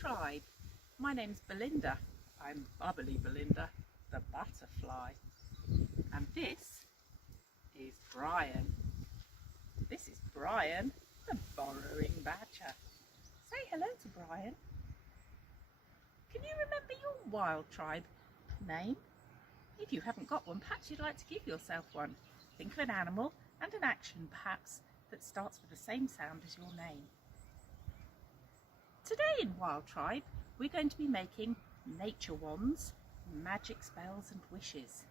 Tribe. My name's Belinda. I'm Bubbly Belinda, the butterfly. And this is Brian. This is Brian, the burrowing badger. Say hello to Brian. Can you remember your wild tribe name? If you haven't got one, perhaps you'd like to give yourself one. Think of an animal and an action, perhaps, that starts with the same sound as your name. Today in Wild Tribe, we're going to be making nature wands, magic spells and wishes.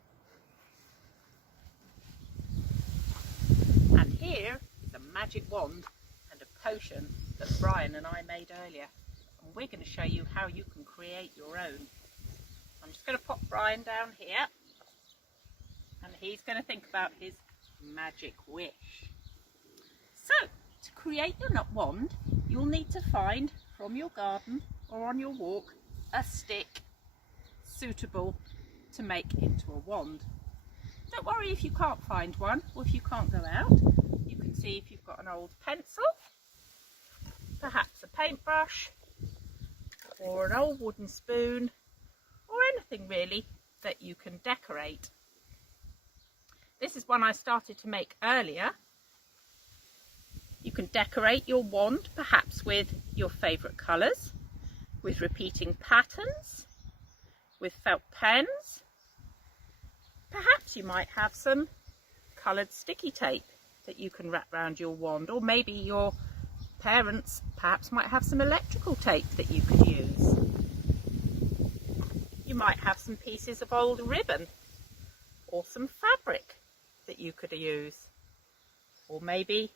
And here is a magic wand and a potion that Brian and I made earlier. And we're going to show you how you can create your own. I'm just going to pop Brian down here, and he's going to think about his magic wish. So, to create your wand, you'll need to find from your garden or on your walk a stick suitable to make into a wand. Don't worry if you can't find one, or if you can't go out. You can see if you've got an old pencil, perhaps a paintbrush, or an old wooden spoon, or anything really that you can decorate. This is one I started to make earlier. You can decorate your wand perhaps with your favourite colours, with repeating patterns, with felt pens. Perhaps you might have some coloured sticky tape that you can wrap around your wand, or maybe your parents perhaps might have some electrical tape that you could use. You might have some pieces of old ribbon or some fabric that you could use, or maybe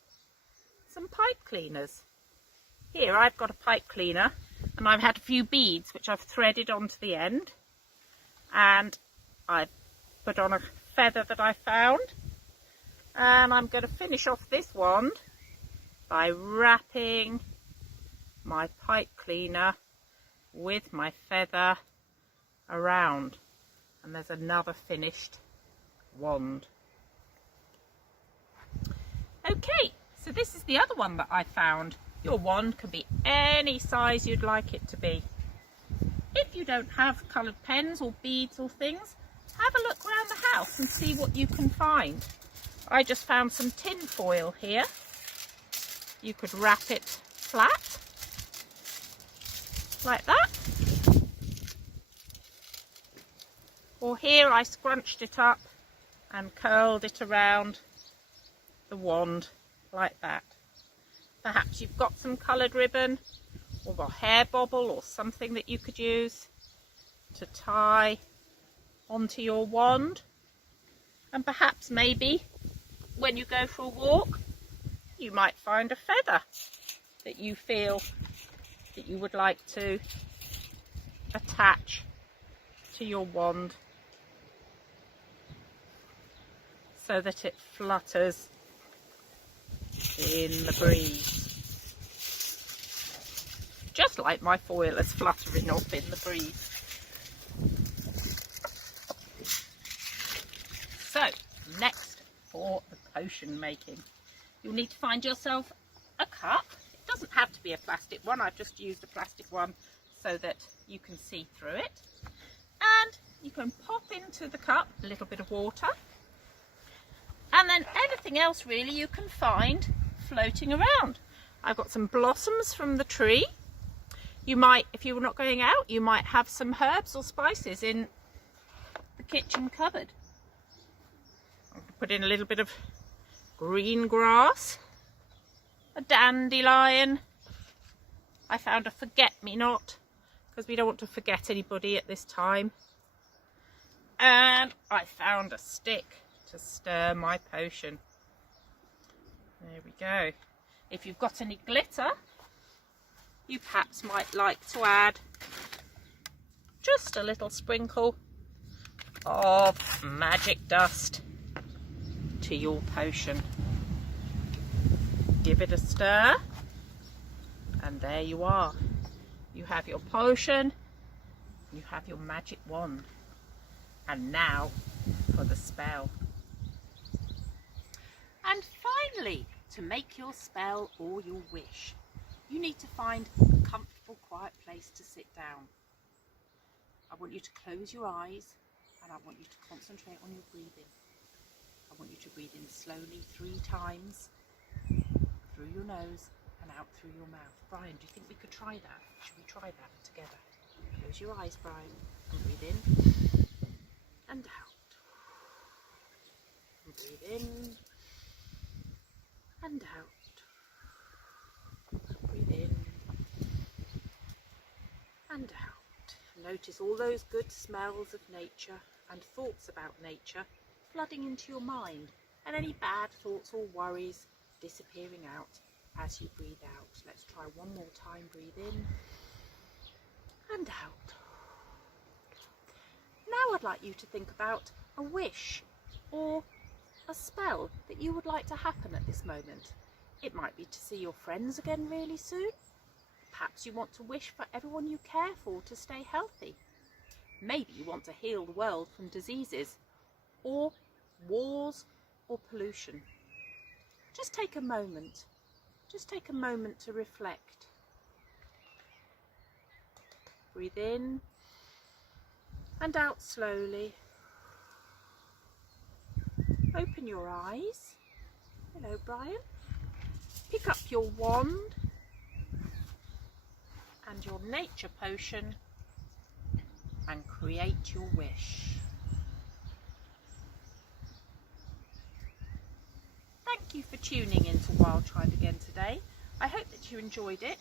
some pipe cleaners. Here I've got a pipe cleaner and I've had a few beads which I've threaded onto the end, and I've put on a feather that I found, and I'm going to finish off this wand by wrapping my pipe cleaner with my feather around, and there's another finished wand. Okay, so this is the other one that I found. Your wand can be any size you'd like it to be. If you don't have coloured pens or beads or things, have a look around the house and see what you can find. I just found some tin foil here. You could wrap it flat, like that. Or here I scrunched it up and curled it around the wand like that. Perhaps you've got some coloured ribbon or a hair bobble or something that you could use to tie onto your wand. And perhaps maybe when you go for a walk, you might find a feather that you feel that you would like to attach to your wand so that it flutters in the breeze. Just like my foil is fluttering off in the breeze. So, next for the potion making. You'll need to find yourself a cup. It doesn't have to be a plastic one. I've just used a plastic one so that you can see through it. And you can pop into the cup a little bit of water. And then anything else really you can find floating around. I've got some blossoms from the tree. You might, if you're not going out, you might have some herbs or spices in the kitchen cupboard. I'm going to put in a little bit of green grass, a dandelion. I found a forget-me-not because we don't want to forget anybody at this time. And I found a stick to stir my potion. There we go. If you've got any glitter, you perhaps might like to add just a little sprinkle of magic dust to your potion. Give it a stir, and there you are. You have your potion, you have your magic wand. And now for the spell. And finally, to make your spell or your wish, you need to find a comfortable, quiet place to sit down. I want you to close your eyes and I want you to concentrate on your breathing. I want you to breathe in slowly 3 times through your nose and out through your mouth. Brian, do you think we could try that? Should we try that together? Close your eyes, Brian, and breathe in and out. And breathe in and out. Breathe in and out. Notice all those good smells of nature and thoughts about nature flooding into your mind, and any bad thoughts or worries disappearing out as you breathe out. Let's try one more time. Breathe in and out. Now I'd like you to think about a wish or a spell that you would like to happen at this moment. It might be to see your friends again really soon. Perhaps you want to wish for everyone you care for to stay healthy. Maybe you want to heal the world from diseases or wars or pollution. Just take a moment. Just take a moment to reflect. Breathe in and out slowly. Open your eyes. Hello, Brian. Pick up your wand and your nature potion and create your wish. Thank you for tuning into Wild Tribe again today. I hope that you enjoyed it.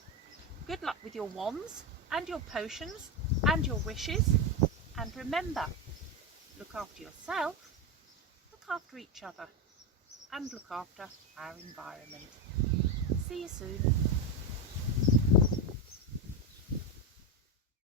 Good luck with your wands and your potions and your wishes. And remember, look after yourself, look after each other, and look after our environment. See you soon.